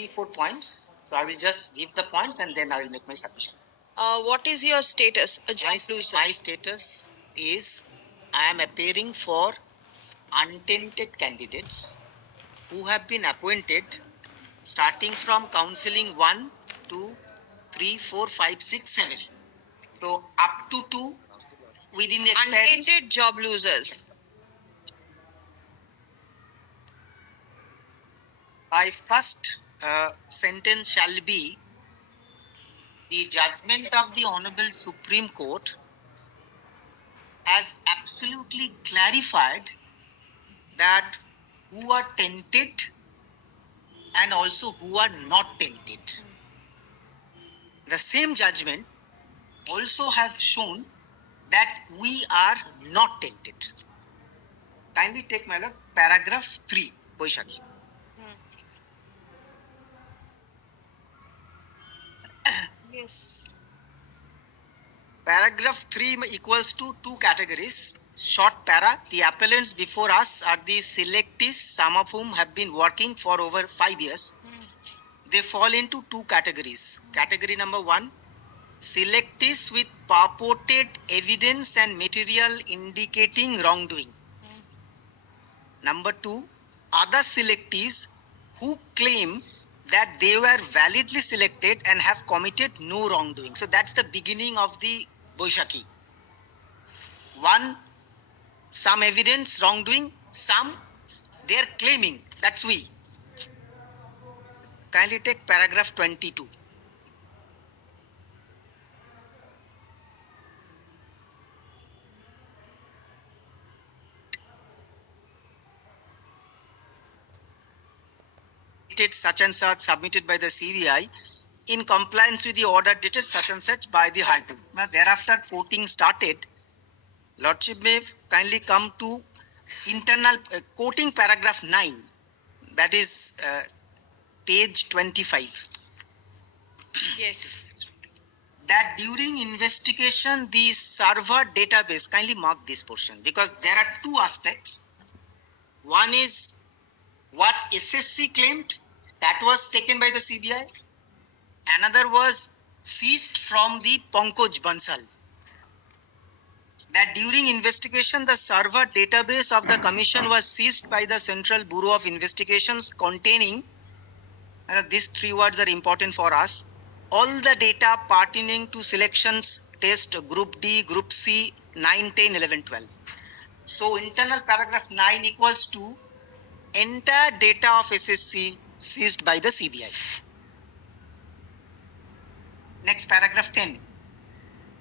3-4 points. So I will just give the points and then I will make my submission. What is your status? My status is I am appearing for untainted candidates who have been appointed starting from counseling 1, 2, 3, 4, 5, 6, 7. So up to 2 within the Untainted job losers. My first sentence shall be the judgment of the Honorable Supreme Court has absolutely clarified that who are tainted and also who are not tainted. The same judgment also has shown that we are not tainted. Kindly take my lord, paragraph 3, Boishaki. Yes. Paragraph 3 equals to two categories. Short para, the appellants before us are the selectees, some of whom have been working for over 5 years. They fall into two categories. Category number 1, selectees with purported evidence and material indicating wrongdoing. Number 2, other selectees who claim that they were validly selected and have committed no wrongdoing. So that's the beginning of the Boishaki. 1, some evidence wrongdoing, some they are claiming, that's we. Kindly take paragraph 22. Such and such submitted by the CBI in compliance with the order dated such and such by the High Court. Now, thereafter, quoting started. Lordship may kindly come to internal quoting paragraph 9, that is page 25. Yes. That during investigation, the server database, kindly mark this portion because there are two aspects. One is what SSC claimed, that was taken by the CBI. Another was seized from the Pankaj Bansal. That during investigation, the server database of the commission was seized by the Central Bureau of Investigations containing, these three words are important for us, all the data pertaining to selections test Group D, Group C, 9, 10, 11, 12. So internal paragraph 9 equals to entire data of SSC seized by the CBI. Next paragraph 10.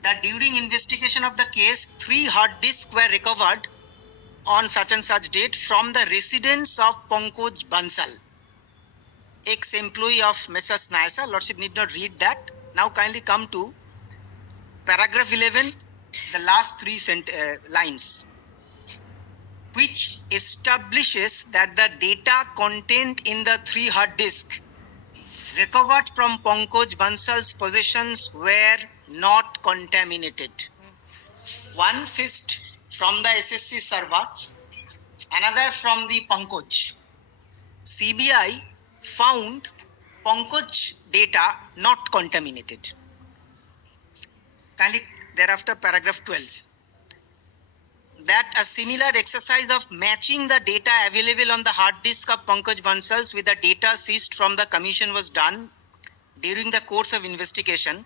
That during investigation of the case, 3 hard disks were recovered on such and such date from the residence of Pankaj Bansal, ex-employee of Messrs. Nyasa. Lordship need not read that. Now kindly come to paragraph 11, the last 3 lines, which establishes that the data contained in the 3 hard disks recovered from Pankaj Bansal's possessions were not contaminated. One seized from the SSC server, another from the Pankaj. CBI found Pankaj data not contaminated. Kindly thereafter paragraph 12. That a similar exercise of matching the data available on the hard disk of Pankaj Bansal with the data seized from the commission was done during the course of investigation,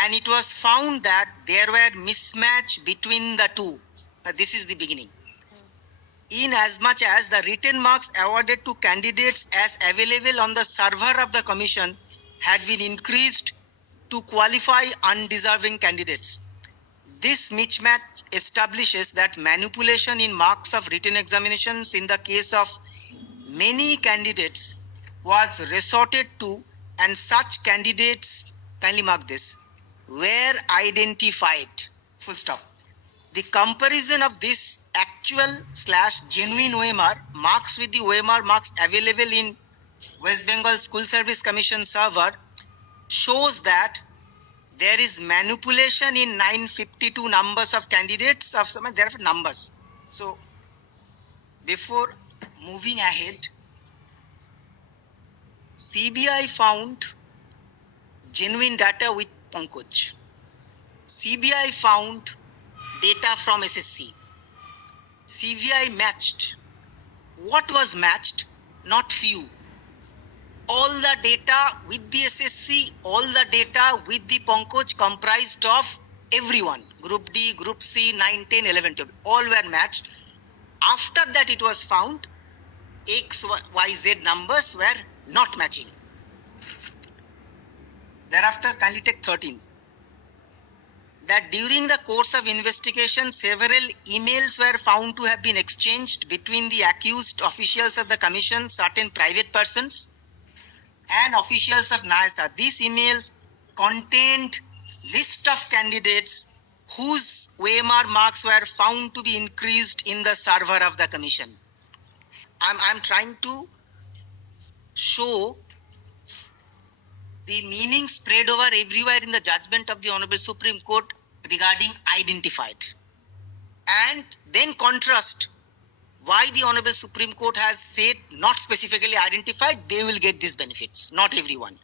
and it was found that there were mismatch between the two. This is the beginning. In as much as the written marks awarded to candidates as available on the server of the commission had been increased to qualify undeserving candidates. This mismatch establishes that manipulation in marks of written examinations in the case of many candidates was resorted to, and such candidates, kindly mark this, were identified. Full stop. The comparison of this actual/genuine OMR marks with the OMR marks available in West Bengal School Service Commission server shows that there is manipulation in 952 numbers of candidates of some, there are numbers. So before moving ahead, CBI found genuine data with Pankaj. CBI found data from SSC. CBI matched. What was matched? Not few. All the data with the SSC, all the data with the Pankaj comprised of everyone. Group D, Group C, 9, 10, 11, 12. All were matched. After that, it was found X, Y, Z numbers were not matching. Thereafter, kindly take 13. That during the course of investigation, several emails were found to have been exchanged between the accused officials of the commission, certain private persons, and officials of NISA. These emails contained list of candidates whose OMR marks were found to be increased in the server of the commission. I'm trying to show the meaning spread over everywhere in the judgment of the Honorable Supreme Court regarding identified. And then contrast why the Honorable Supreme Court has said not specifically identified, they will get these benefits, not everyone.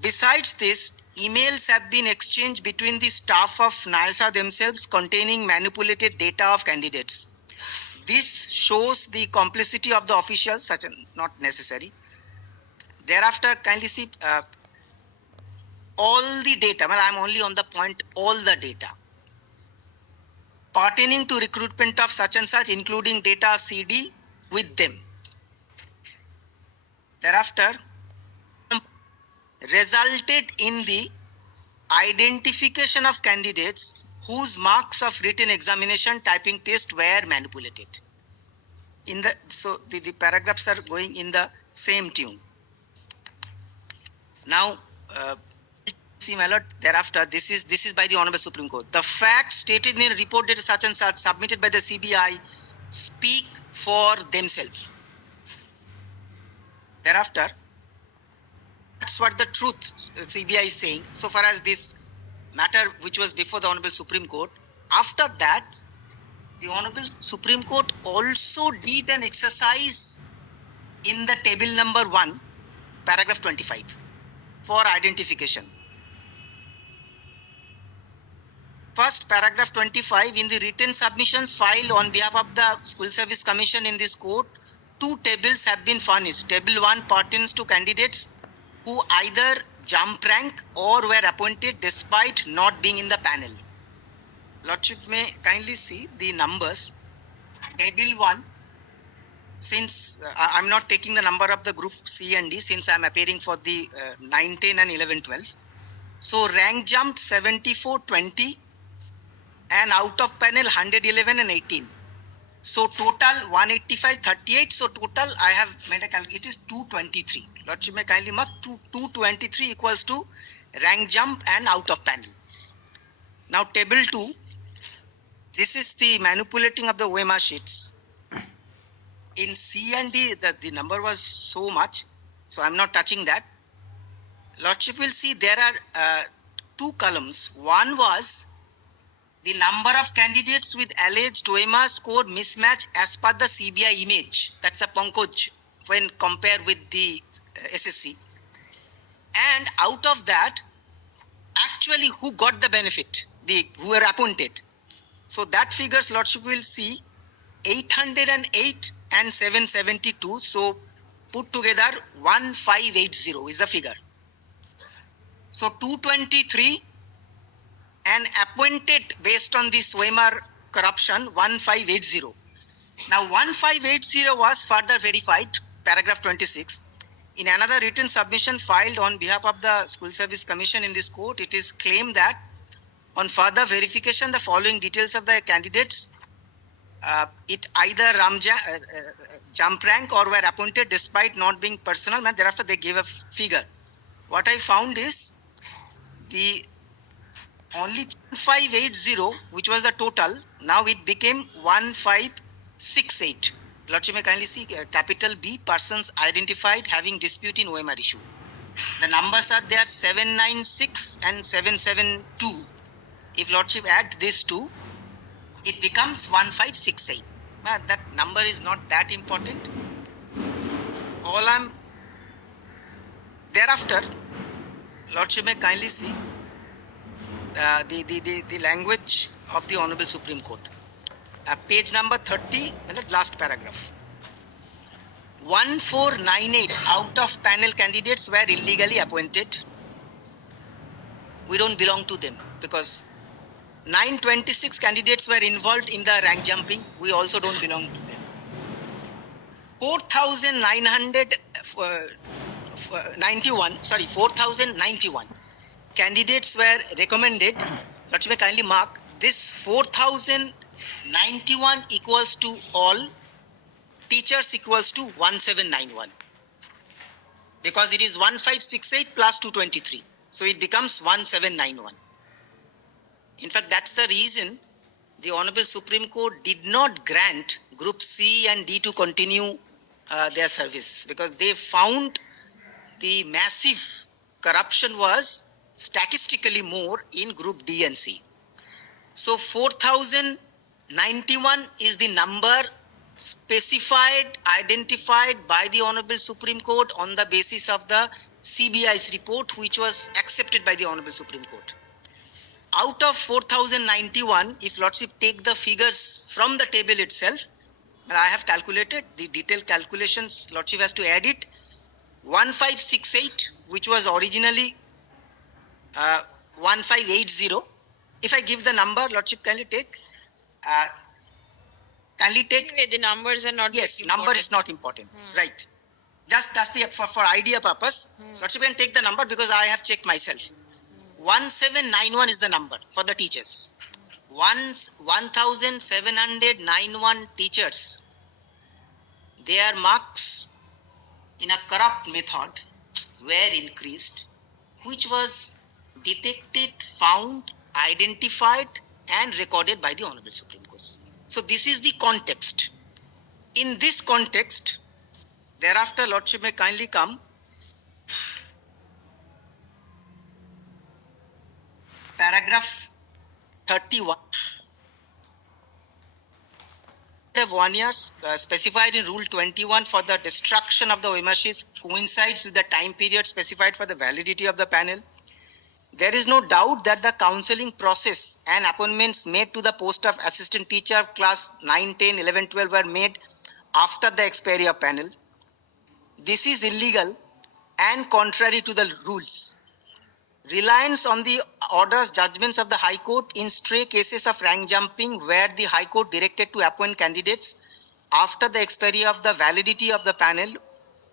Besides this, emails have been exchanged between the staff of NISA themselves containing manipulated data of candidates. This shows the complicity of the officials, such as not necessary. Thereafter, kindly see all the data. Well, I'm only on the point all the data pertaining to recruitment of such and such, including data of CD with them. Thereafter, resulted in the identification of candidates whose marks of written examination typing test were manipulated. So the paragraphs are going in the same tune. Now, see my lord, thereafter, this is by the Honorable Supreme Court. The facts stated in a report dated such and such submitted by the CBI speak for themselves. Thereafter, that's what the truth CBI is saying so far as this matter which was before the Honorable Supreme Court. After that, the Honorable Supreme Court also did an exercise in the table number 1, paragraph 25 for identification. First, paragraph 25, in the written submissions filed on behalf of the School Service Commission in this court, 2 tables have been furnished. Table 1 pertains to candidates who either jump rank or were appointed despite not being in the panel. Lordship may kindly see the numbers. Table 1, since I'm not taking the number of the group C and D since I'm appearing for the 9, 10 and 11, 12. So rank jumped 74, 20 and out of panel 111 and 18. So total 185, 38. So total I have made a calculation. It is 223. Lordship may kindly mark 223 equals to rank jump and out of panel. Now table 2. This is the manipulating of the OMR sheets. In C and D, the number was so much, so I'm not touching that. Lordship will see there are 2 columns. One was the number of candidates with alleged OMR score mismatch as per the CBI image. That's a Pankaj when compared with the SSC. And out of that, actually who got the benefit, who were appointed. So that figures Lordship will see 808 and 772. So put together 1580 is the figure. So 223 and appointed based on this OMR corruption 1580. Now 1580 was further verified, paragraph 26. In another written submission filed on behalf of the School Service Commission in this court, it is claimed that on further verification, the following details of the candidates, it either jump rank or were appointed despite not being personal, and thereafter they gave a figure. What I found is the only 1580, which was the total, now it became 1568. Lordship may kindly see capital B, persons identified having dispute in OMR issue. The numbers are there 796 and 772. If Lordship add these two, it becomes 1568. That number is not that important. All I'm Thereafter, Lordship may kindly see the language of the Honorable Supreme Court. Page number 30, last paragraph. 1498 out of panel candidates were illegally appointed. We don't belong to them because 926 candidates were involved in the rank jumping. We also don't belong to them. 4,091 candidates were recommended. But you may kindly mark this 4,091 equals to all teachers equals to 1791 because it is 1568 plus 223. So it becomes 1791. In fact, that's the reason the Honorable Supreme Court did not grant Group C and D to continue their service because they found the massive corruption was statistically more in Group D and C. So 4,091 is the number specified, identified by the Honorable Supreme Court on the basis of the CBI's report, which was accepted by the Honorable Supreme Court. Out of 4,091, if Lordship take the figures from the table itself, I have calculated the detailed calculations, Lordship has to add it, 1568, which was originally 1580. If I give the number, Lordship kindly take. Anyway, the numbers are not. Yes, that number important. is not important. Right. Just that's the for idea purpose. Lordship can take the number because I have checked myself. 1791 is the number for the teachers. 1,791 teachers. Their marks in a corrupt method were increased, which was detected, found, identified, and recorded by the Honorable Supreme Court. So this is the context. In this context, thereafter, Lordship may kindly come. Paragraph 31. Of 1 year specified in Rule 21 for the destruction of the OMRs coincides with the time period specified for the validity of the panel. There is no doubt that the counseling process and appointments made to the post of assistant teacher class 9, 10, 11, 12 were made after the expiry of panel. This is illegal and contrary to the rules. Reliance on the orders, judgments of the High Court in stray cases of rank jumping where the High Court directed to appoint candidates after the expiry of the validity of the panel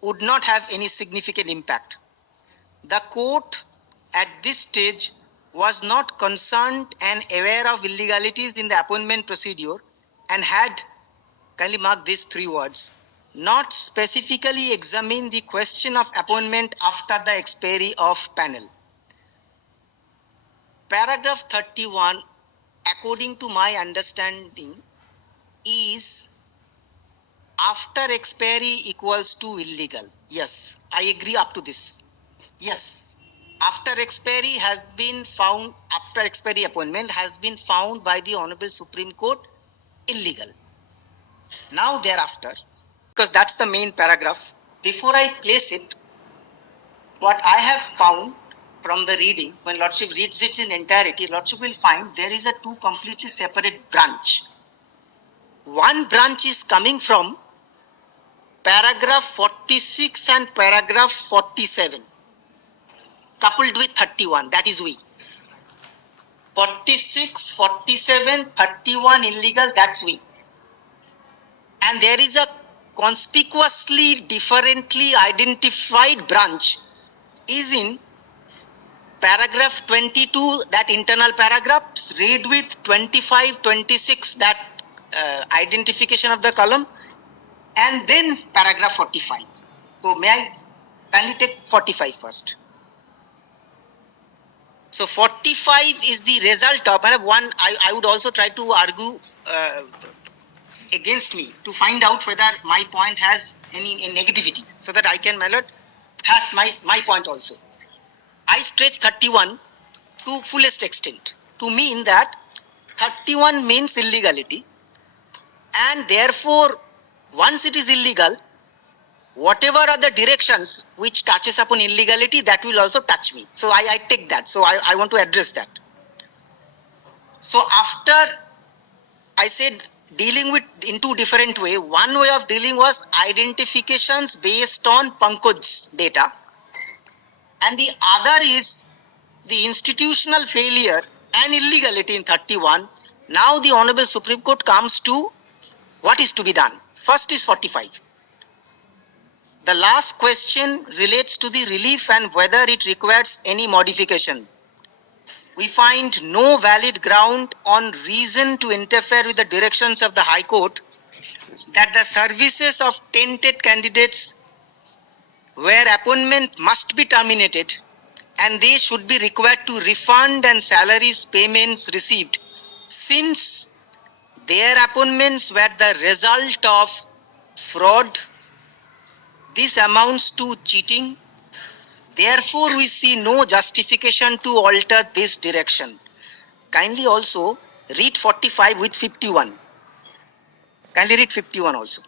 would not have any significant impact. The court at this stage was not concerned and aware of illegalities in the appointment procedure and had, kindly mark these 3 words, not specifically examined the question of appointment after the expiry of panel. Paragraph 31, according to my understanding, is after expiry equals to illegal. Yes, I agree up to this. Yes, after expiry has been found, after expiry appointment has been found by the Honorable Supreme Court illegal. Now thereafter, because that's the main paragraph, before I place it, what I have found from the reading, when Lordship reads it in entirety, Lordship will find there is a 2 completely separate branch. One branch is coming from paragraph 46 and paragraph 47, coupled with 31, that is we. 46, 47, 31 illegal, that's we. And there is a conspicuously differently identified branch is in paragraph 22, that internal paragraph, read with 25, 26, that identification of the column, and then paragraph 45. So may I kindly take 45 first. So 45 is the result of one. I would also try to argue against me to find out whether my point has any negativity, so that I can has my point also. I stretch 31 to fullest extent to mean that 31 means illegality, and therefore once it is illegal, whatever are the directions which touches upon illegality, that will also touch me. So I take that. So I want to address that. So after I said dealing with in two different way. One way of dealing was identifications based on Pankaj's data, and the other is the institutional failure and illegality in 31. Now the Honorable Supreme Court comes to what is to be done. First is 45. The last question relates to the relief and whether it requires any modification. We find no valid ground on reason to interfere with the directions of the High Court that the services of tainted candidates where appointment must be terminated and they should be required to refund and salaries payments received since their appointments were the result of fraud. This amounts to cheating. Therefore, we see no justification to alter this direction. Kindly also read 45 with 51. Kindly read 51 also.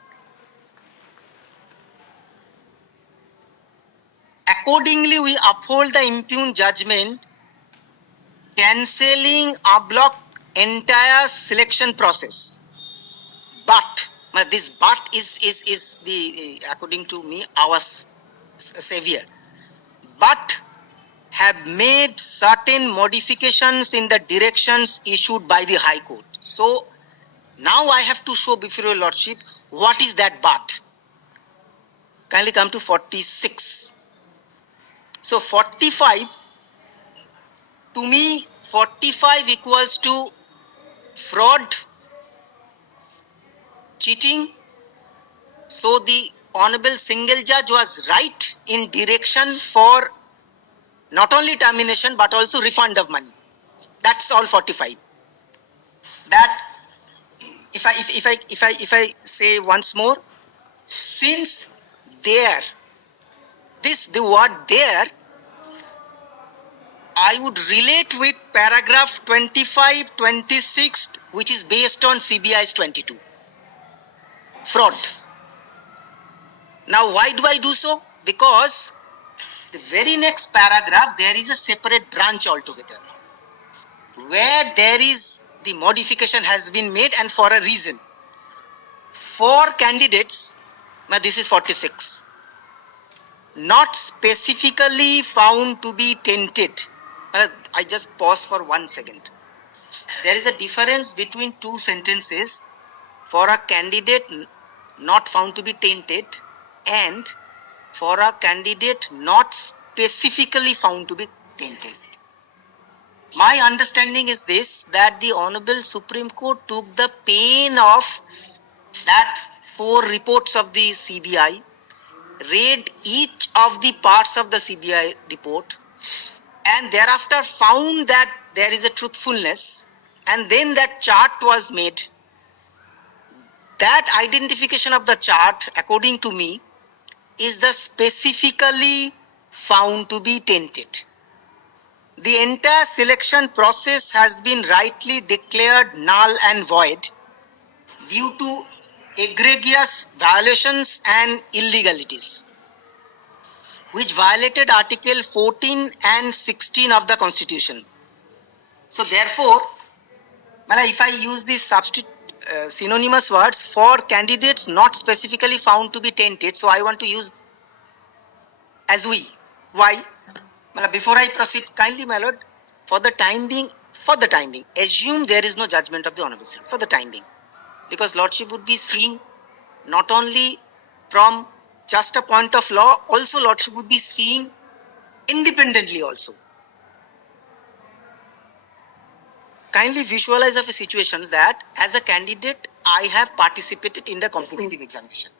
Accordingly, we uphold the impugned judgment, cancelling a block entire selection process. But this but is the according to me our savior. But have made certain modifications in the directions issued by the High Court. So now I have to show before your Lordship what is that but. Kindly come to 46. So 45, to me 45 equals to fraud, cheating. So the Honorable Single Judge was right in direction for not only termination but also refund of money. That's all 45. That if I say once more, since there, the word there, I would relate with paragraph 25, 26, which is based on CBI's 22. Fraud. Now, why do I do so? Because the very next paragraph, there is a separate branch altogether, where there is the modification has been made and for a reason. For candidates, now this is 46, not specifically found to be tainted. I just pause for 1 second. There is a difference between two sentences. For a candidate not found to be tainted and for a candidate not specifically found to be tainted. My understanding is this, that the Honorable Supreme Court took the pain of that 4 reports of the CBI, read each of the parts of the CBI report, and thereafter found that there is a truthfulness, and then that chart was made. That identification of the chart, according to me, is the specifically found to be tainted. The entire selection process has been rightly declared null and void due to egregious violations and illegalities, which violated Article 14 and 16 of the Constitution. So therefore, if I use these synonymous words, for candidates not specifically found to be tainted, so I want to use as we. Why? Before I proceed, kindly, my lord, for the time being, assume there is no judgment of the Honorable Sir, for the time being. Because Lordship would be seeing not only from just a point of law, also Lordship would be seeing independently also. Kindly visualize of a situations that as a candidate, I have participated in the competitive examination.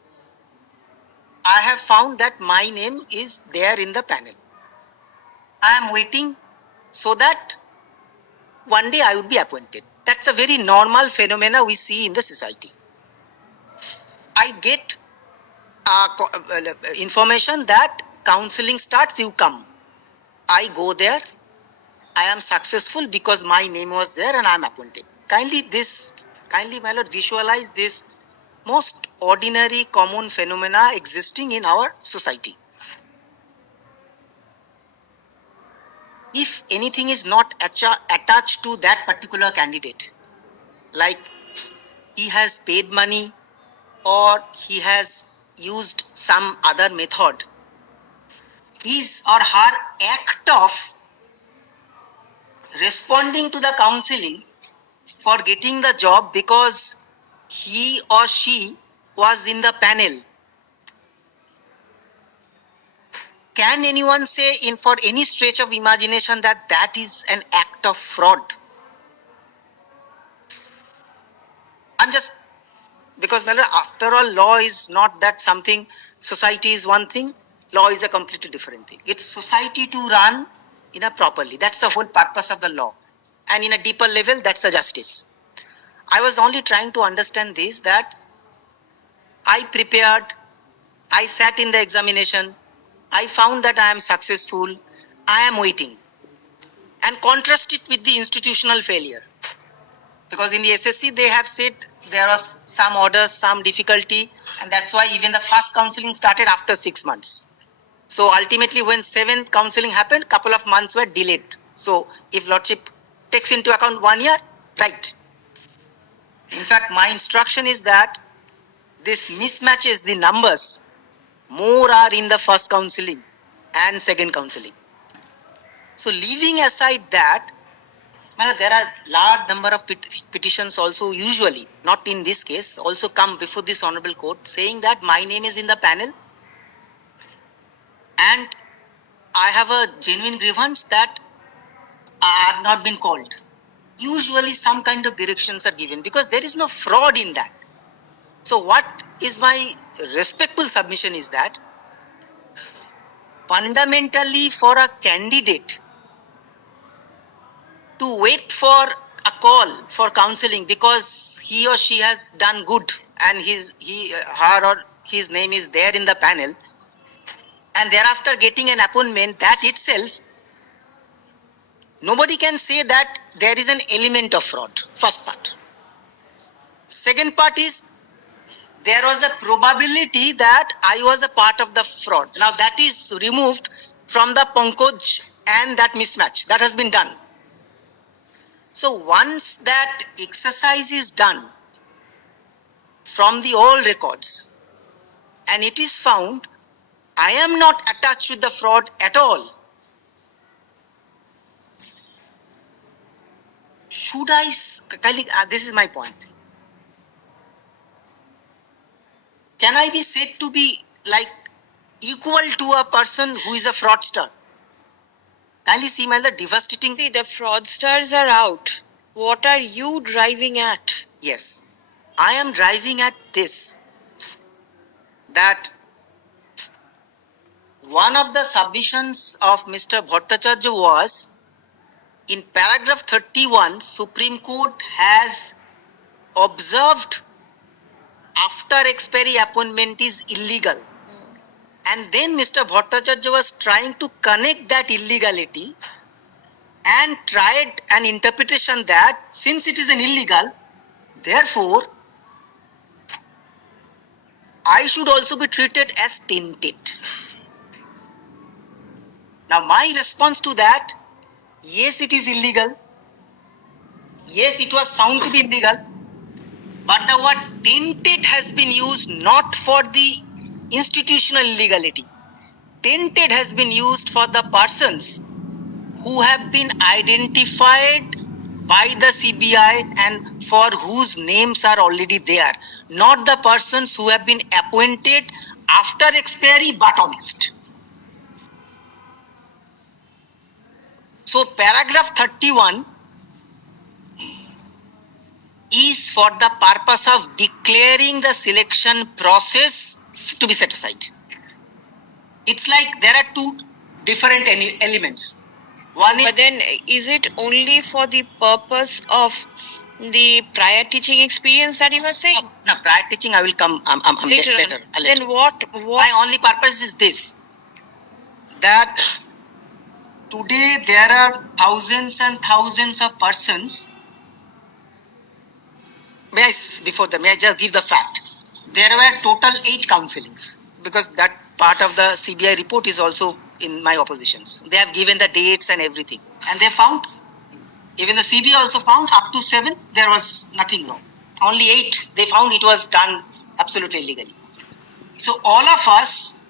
I have found that my name is there in the panel. I am waiting so that one day I would be appointed. That's a very normal phenomena we see in the society. I get information that counseling starts, you come. I go there. I am successful because my name was there and I am appointed. Kindly, my lord, visualize this most ordinary common phenomena existing in our society. If anything is not attached to that particular candidate, like he has paid money or he has used some other method, his or her act of responding to the counseling for getting the job because he or she was in the panel, can anyone say in for any stretch of imagination that that is an act of fraud? I'm just, because after all, law is not that something, society is one thing, law is a completely different thing. It's society to run in a properly. That's the whole purpose of the law. And in a deeper level, that's the justice. I was only trying to understand this, that I prepared, I sat in the examination, I found that I am successful, I am waiting. And contrast it with the institutional failure. Because in the SSC, they have said there was some orders, some difficulty, and that's why even the first counseling started after 6 months. So ultimately, when 7th counseling happened, couple of months were delayed. So if Lordship takes into account 1 year, right. In fact, my instruction is that this mismatches the numbers more are in the first counseling and second counseling. So leaving aside that, there are large number of petitions also, usually, not in this case, also come before this honorable court saying that my name is in the panel and I have a genuine grievance that I have not been called. Usually some kind of directions are given because there is no fraud in that. So what is my respectful submission is that fundamentally for a candidate to wait for a call for counseling because he or she has done good and her or his name is there in the panel, and thereafter getting an appointment, that itself, nobody can say that there is an element of fraud. First part. Second part is there was a probability that I was a part of the fraud. Now that is removed from the Pankaj and that mismatch. That has been done. So once that exercise is done from the all records and it is found I am not attached with the fraud at all, should I, this is my point. Can I be said to be like equal to a person who is a fraudster? Kindly see the devastating. See, the fraudsters are out. What are you driving at? Yes, I am driving at this, that one of the submissions of Mr. Bhattacharya was in paragraph 31, Supreme Court has observed after expiry appointment is illegal. And then Mr. Bhattacharya was trying to connect that illegality and tried an interpretation that since it is an illegal, therefore, I should also be treated as tainted. Now my response to that, yes, it is illegal. Yes, it was found to be illegal. But the word tainted has been used not for the institutional illegality. Tainted has been used for the persons who have been identified by the CBI and for whose names are already there, not the persons who have been appointed after expiry but honest. So paragraph 31 is for the purpose of declaring the selection process to be set aside. It's like there are two different elements. One is, But then, is it only for the purpose of the prior teaching experience that you were saying? no, prior teaching I will come Later. later. Then what? My only purpose is this, that today there are thousands and thousands of persons. May I just give the fact? there were total 8 counselings, because that part of the CBI report is also in my oppositions. They have given the dates and everything, and they found, even the CBI also found, up to 7 there was nothing wrong. Only 8 they found it was done absolutely illegally. So all of us,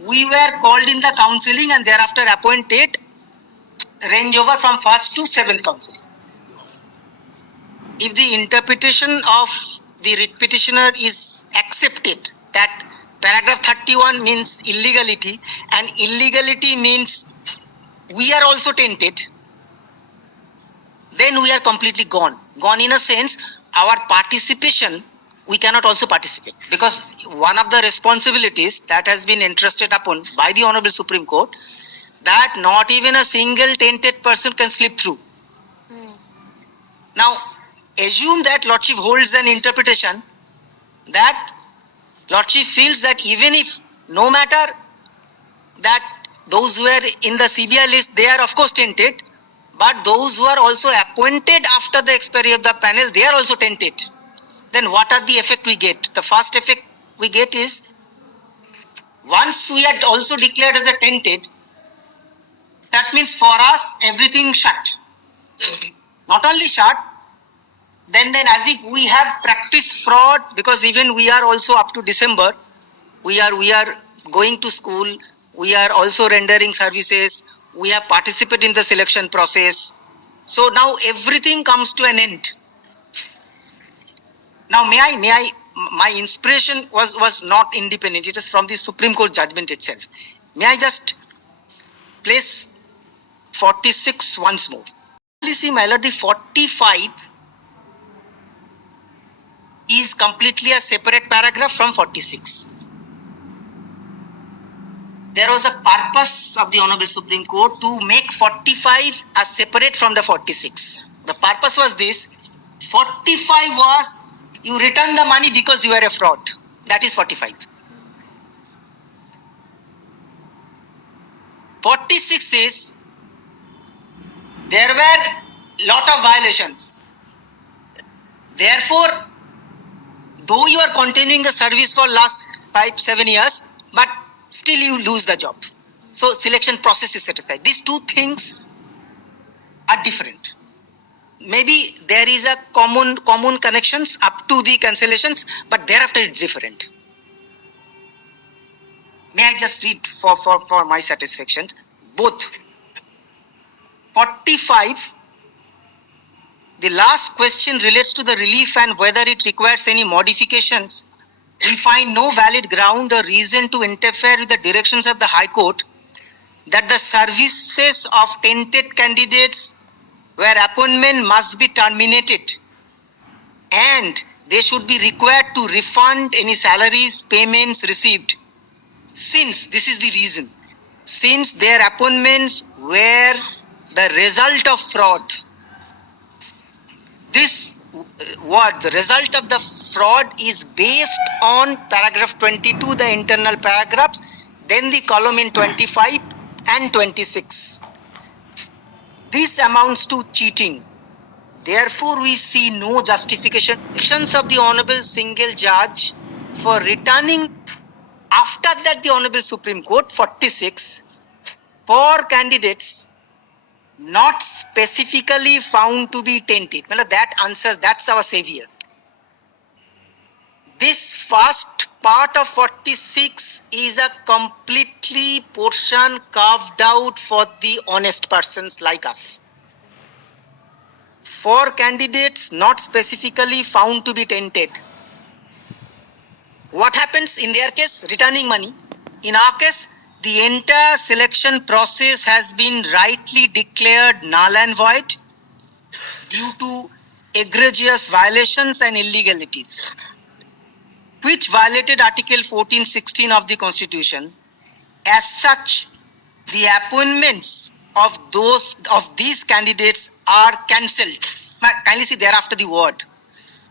we were called in the counselling and thereafter appointed range over from 1st to 7th counselling. If the interpretation of the writ petitioner is accepted, that paragraph 31 means illegality, and illegality means we are also tainted, then we are completely gone. Gone in a sense, our participation, we cannot also participate, because one of the responsibilities that has been entrusted upon by the Honorable Supreme Court, that not even a single tainted person can slip through. Now, assume that Lordship holds an interpretation that Lordship feels that even if, no matter that those who are in the CBI list, they are of course tainted, but those who are also appointed after the expiry of the panel, they are also tainted. Then what are the effect we get? The first effect we get is, once we are also declared as a tainted, that means for us everything shut. Not only shut, then as if we have practiced fraud, because even we are also up to December, we are going to school, we are also rendering services, we have participated in the selection process. So now everything comes to an end. Now my inspiration was not independent, it is from the Supreme Court judgment itself. May I just place 46 once more? Please see, my lord, the 45 is completely a separate paragraph from 46. There was a purpose of the Honorable Supreme Court to make 45 as separate from the 46. The purpose was this: 45 was you return the money because you are a fraud. That is 45. 46 is there were lot of violations. Therefore, though you are continuing the service for last 5-7 years, but still you lose the job. So selection process is set aside. These two things are different. Maybe there is a common connections up to the cancellations, but thereafter it's different. May I just read for my satisfaction? Both 45, the last question relates to the relief and whether it requires any modifications. We find no valid ground or reason to interfere with the directions of the High Court that the services of tainted candidates where appointment must be terminated and they should be required to refund any salaries, payments received. Since, this is the reason, since their appointments were the result of fraud, this word, the result of the fraud, is based on paragraph 22, the internal paragraphs, then the column in 25 and 26. This amounts to cheating. Therefore, we see no justification. Actions of the Honorable Single Judge for returning. After that, the Honorable Supreme Court, 46, for candidates not specifically found to be tainted. Well, that answers, that's our savior. This first part of 46 is a completely portion carved out for the honest persons like us. For candidates not specifically found to be tainted, what happens in their case? Returning money. In our case, the entire selection process has been rightly declared null and void due to egregious violations and illegalities, which violated Article 14-16 of the Constitution. As such, the appointments of these candidates are cancelled. Kindly see thereafter the word.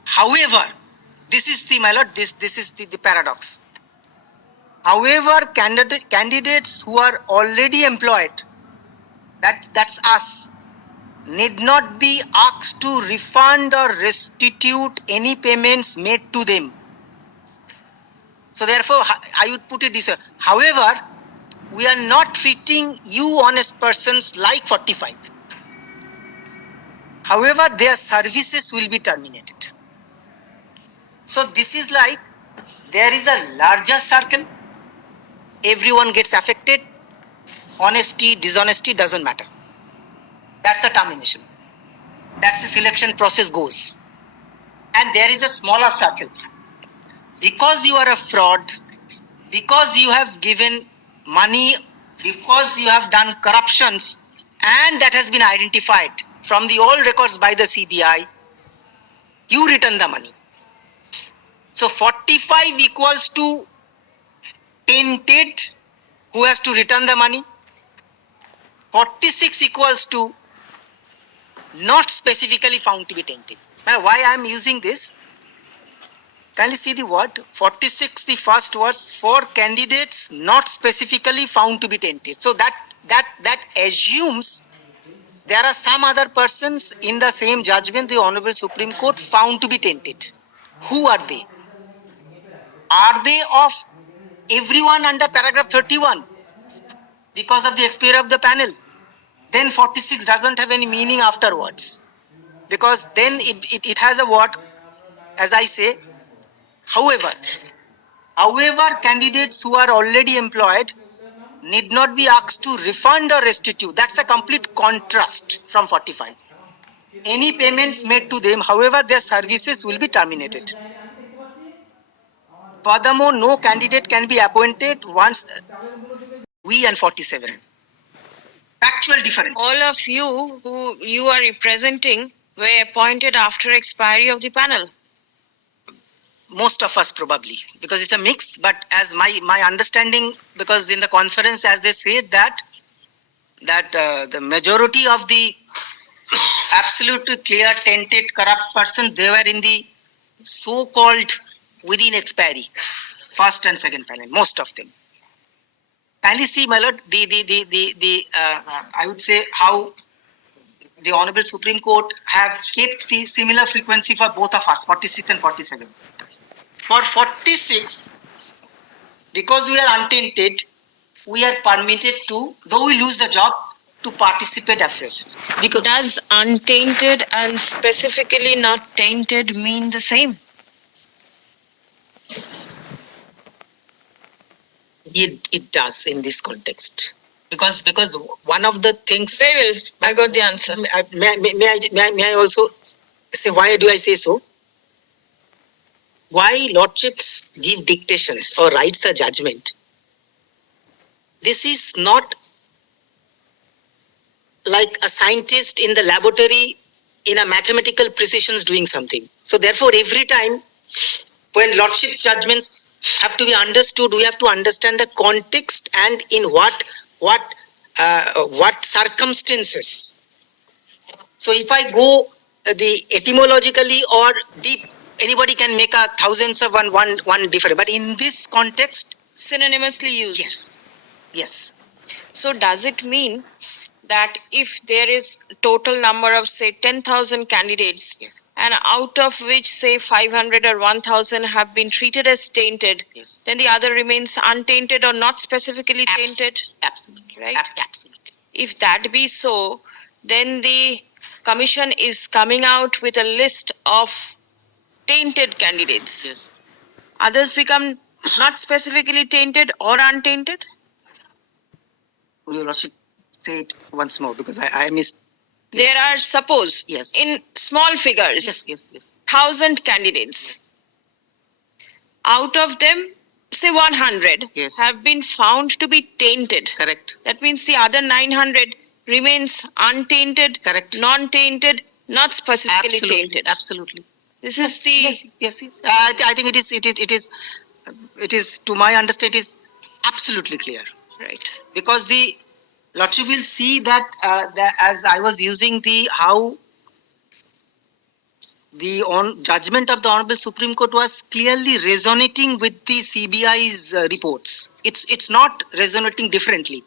However, this is the, my lord, this is the paradox. However, candidates who are already employed, that's us, need not be asked to refund or restitute any payments made to them. So therefore, I would put it this way. However, we are not treating you honest persons like 45. However, their services will be terminated. So this is like there is a larger circle. Everyone gets affected. Honesty, dishonesty doesn't matter. That's the termination. That's the selection process goes. And there is a smaller circle. Because you are a fraud, because you have given money, because you have done corruptions, and that has been identified from the old records by the CBI, you return the money. So 45 equals to tainted, who has to return the money. 46 equals to not specifically found to be tainted. Now, why I am using this? Kindly see the word 46, the first words, for candidates not specifically found to be tainted. So that assumes there are some other persons in the same judgment, the Honorable Supreme Court found to be tainted. Who are they? Are they of everyone under paragraph 31 because of the expiry of the panel? Then 46 doesn't have any meaning afterwards, because then it has a word, as I say, however, candidates who are already employed need not be asked to refund or restitute. That's a complete contrast from 45. Any payments made to them, however, their services will be terminated. Furthermore, no candidate can be appointed once we and 47. Factual difference. All of you who you are representing were appointed after expiry of the panel. Most of us probably, because it's a mix, but as my understanding, because in the conference, as they said that the majority of the absolutely clear, tainted, corrupt persons, they were in the so-called within expiry, first and second panel, most of them. Kindly see, my lord, I would say how the Honorable Supreme Court have kept the similar frequency for both of us, 46 and 47. For 46, because we are untainted, we are permitted to, though we lose the job, to participate afresh. Because Does untainted and specifically not tainted mean the same? it does in this context. Because one of the things. Very well, I got the answer. May I also say why do I say so? Why lordships give dictations or writes the judgment? This is not like a scientist in the laboratory in a mathematical precision is doing something. So therefore, every time when lordship's judgments have to be understood, we have to understand the context and in what circumstances. So if I go the etymologically or deep, anybody can make a thousands of one different. But in this context, Synonymously used. yes, yes. So does it mean that if there is total number of say 10,000 candidates, Yes. and out of which say 500 or 1,000 have been treated as tainted, Yes. then the other remains untainted or not specifically tainted? Absolutely. Right? Absolutely. If that be so, then the commission is coming out with a list of tainted candidates. Yes. Others become not specifically tainted or untainted? Would you lordship say it once more, because I missed. There are, suppose, Yes. in small figures, Yes. 1,000 candidates. Out of them, say 100 Yes. have been found to be tainted. Correct. That means the other 900 remains untainted, Correct. non-tainted, not specifically Absolutely. tainted. Absolutely. This is the Yes. I think it is to my understanding, it is absolutely clear, right. because the lordship will see that as I was using how the judgment of the Honorable Supreme Court was clearly resonating with the CBI's reports. It's not resonating differently.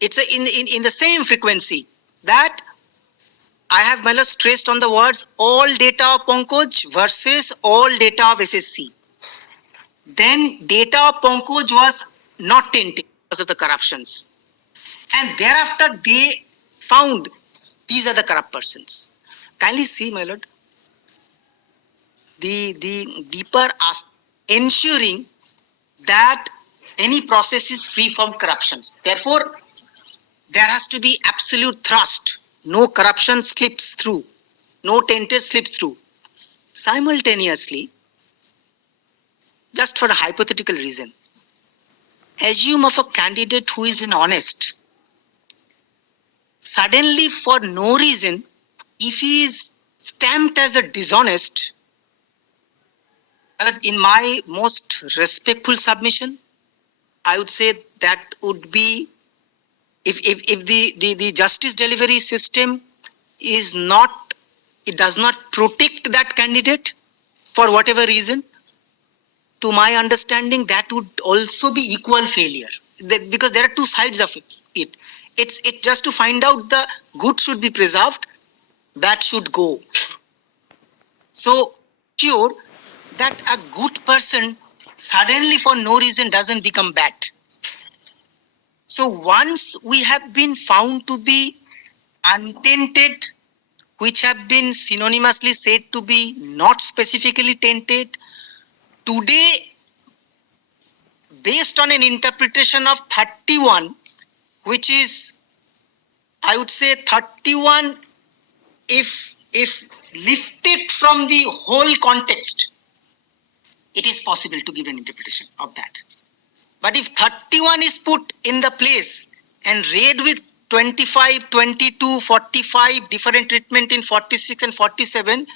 It's in the same frequency that I have my lord stressed on the words all data of Pankaj versus all data of SSC. then data of Pankaj was not tainted because of the corruptions. And thereafter they found these are the corrupt persons. Kindly see, my lord, the deeper ask ensuring that any process is free from corruptions. Therefore, there has to be absolute thrust. No corruption slips through. No tainted slips through. Simultaneously, just for a hypothetical reason, assume of a candidate who is an honest. Suddenly, for no reason, if he is stamped as a dishonest, in my most respectful submission, I would say that would be if the justice delivery system is not, it does not protect that candidate for whatever reason, to my understanding, that would also be equal failure. Because there are two sides of it. It's just to find out the good should be preserved, bad should go. So, sure that a good person suddenly for no reason doesn't become bad. So once we have been found to be untainted, which have been synonymously said to be not specifically tainted, today, based on an interpretation of 31, which is, I would say 31, if lifted from the whole context, it is possible to give an interpretation of that. But if 31 is put in the place and read with 25, 22, 45, different treatment in 46 and 47,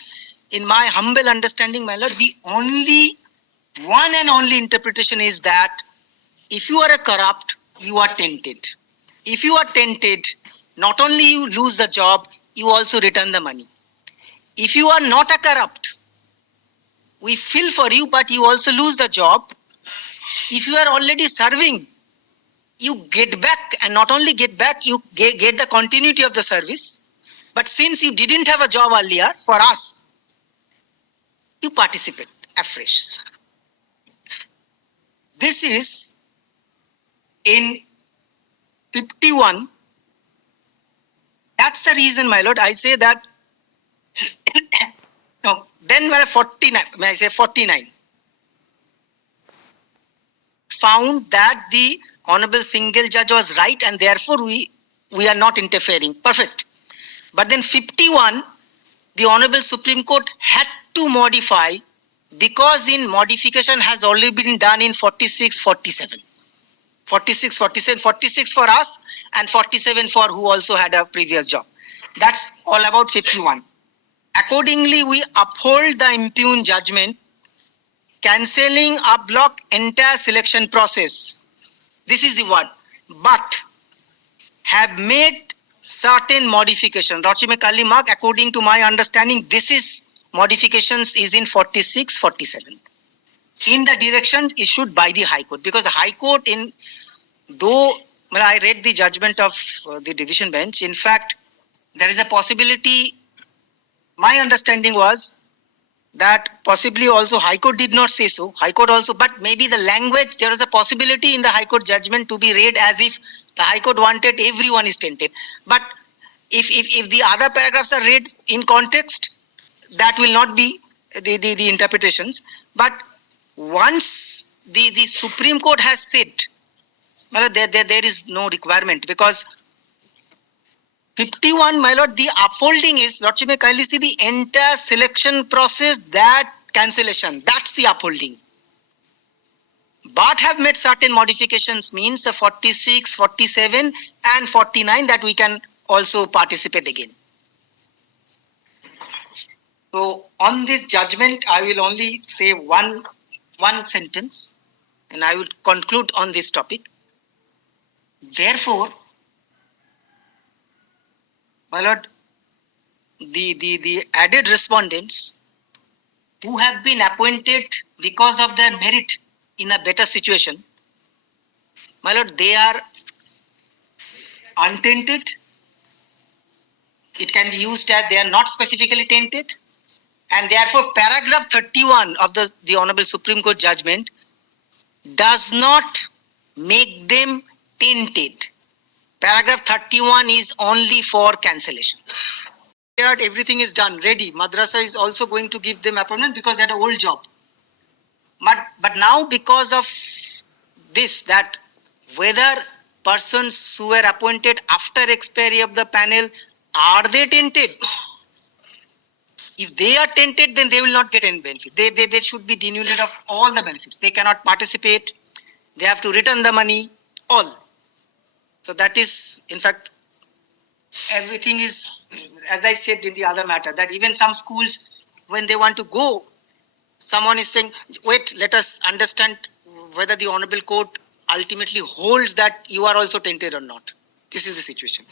in my humble understanding, my lord, the only one and only interpretation is that if you are a corrupt, you are tainted. If you are tainted, not only you lose the job, you also return the money. If you are not a corrupt, we feel for you, but you also lose the job. If you are already serving, you get back, and not only get back, you get the continuity of the service. But since you didn't have a job earlier, for us, you participate afresh. This is in 51. That's the reason, my lord, I say that. No, then 49, may I say 49. Found that the honorable single judge was right, and therefore we are not interfering. Perfect. But then 51, the honorable Supreme Court had to modify, because in modification has already been done in 46, 47. 46, 47, 46 for us and 47 for who also had a previous job. That's all about 51. Accordingly, we uphold the impugned judgment, cancelling a block entire selection process. This is the word. But have made certain modification. Rochime Kali Mark, according to my understanding, this is modifications is in 46, 47. In the direction issued by the High Court. Because the High Court, though I read the judgment of the division bench, in fact, there is a possibility, my understanding was that possibly also High Court did not say so. High Court also, but maybe the language, there is a possibility in the High Court judgment to be read as if the High Court wanted everyone is tainted. But if the other paragraphs are read in context, that will not be the interpretations. But once the Supreme Court has said, well, there is no requirement, because 51, my lord, the upholding is, Lordship may kindly see the entire selection process, that cancellation, that's the upholding. But have made certain modifications means the 46, 47 and 49 that we can also participate again. So on this judgment, I will only say one sentence, and I will conclude on this topic. Therefore, my lord, the added respondents who have been appointed because of their merit in a better situation, my lord, they are untainted. It can be used as they are not specifically tainted, and therefore paragraph 31 of the Honorable Supreme Court judgment does not make them tainted. Paragraph 31 is only for cancellation. Everything is done, ready. Madrasa is also going to give them appointment because they had an old job. But now because of this, that whether persons who were appointed after expiry of the panel, are they tainted? If they are tainted, then they will not get any benefit. They should be denuded of all the benefits. They cannot participate. They have to return the money, all. So that is, in fact, everything is, as I said in the other matter, that even some schools, when they want to go, someone is saying, wait, let us understand whether the Honorable Court ultimately holds that you are also tainted or not. This is the situation.